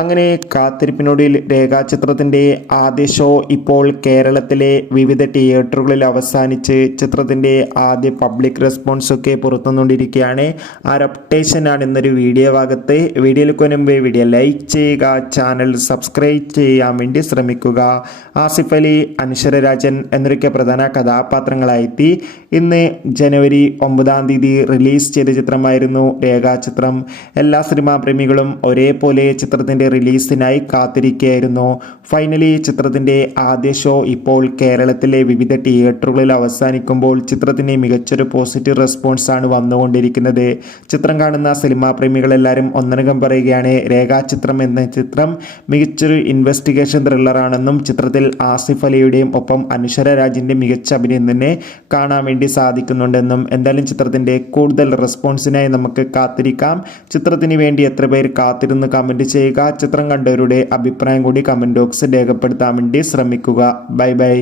അങ്ങനെ കാത്തിരിപ്പിനൊടുവിൽ രേഖാചിത്രത്തിൻ്റെ ആദ്യ ഷോ ഇപ്പോൾ കേരളത്തിലെ വിവിധ തിയേറ്ററുകളിൽ അവസാനിച്ച് ചിത്രത്തിൻ്റെ ആദ്യ പബ്ലിക് റെസ്പോൺസ് ഒക്കെ പുറത്തുകൊണ്ടിരിക്കുകയാണ്. ആ ഒരു അപ്ഡേഷനാണ് ഇന്നൊരു വീഡിയോ ഭാഗത്ത്. വീഡിയോയിലേക്ക് മുൻപ് വീഡിയോ ലൈക്ക് ചെയ്യുക, ചാനൽ സബ്സ്ക്രൈബ് ചെയ്യാൻ വേണ്ടി ശ്രമിക്കുക. ആസിഫ് അലി, അനശ്വര രാജൻ എന്നൊക്കെ പ്രധാന കഥാപാത്രങ്ങളായെത്തി. ഇന്ന് ജനുവരി 9 റിലീസ് ചെയ്ത ചിത്രമായിരുന്നു രേഖാചിത്രം. എല്ലാ സിനിമാ പ്രേമികളും ഒരേപോലെ ചിത്രത്തിൻ്റെ റിലീസിനായി കാത്തിരിക്കുകയായിരുന്നു. ഫൈനലി ചിത്രത്തിൻ്റെ ആദ്യ ഷോ ഇപ്പോൾ കേരളത്തിലെ വിവിധ തിയേറ്ററുകളിൽ അവസാനിക്കുമ്പോൾ ചിത്രത്തിന് മികച്ചൊരു പോസിറ്റീവ് റെസ്പോൺസ് ആണ് വന്നുകൊണ്ടിരിക്കുന്നത്. ചിത്രം കാണുന്ന സിനിമാ പ്രേമികളെല്ലാവരും ഒന്നടങ്കം പറയുകയാണ്, രേഖാചിത്രം എന്ന ചിത്രം മികച്ചൊരു ഇൻവെസ്റ്റിഗേഷൻ ത്രില്ലറാണെന്നും ചിത്രത്തിൽ ആസിഫ് അലിയുടെയും ഒപ്പം അനശ്വര രാജിൻ്റെ മികച്ച അഭിനയം തന്നെ കാണാൻ വേണ്ടി സാധിക്കുന്നുണ്ടെന്നും. എന്തായാലും ചിത്രത്തിൻ്റെ കൂടുതൽ റെസ്പോൺസിനായി നമുക്ക് കാത്തിരിക്കാം. ചിത്രത്തിന് വേണ്ടി എത്ര പേർ കാത്തിരുന്ന് കമൻറ്റ് ചെയ്യുക. ചിത്രം കണ്ടവരുടെ അഭിപ്രായം കൂടി കമൻറ്റ് ബോക്സിൽ രേഖപ്പെടുത്താൻ വേണ്ടി ശ്രമിക്കുക. Bye bye.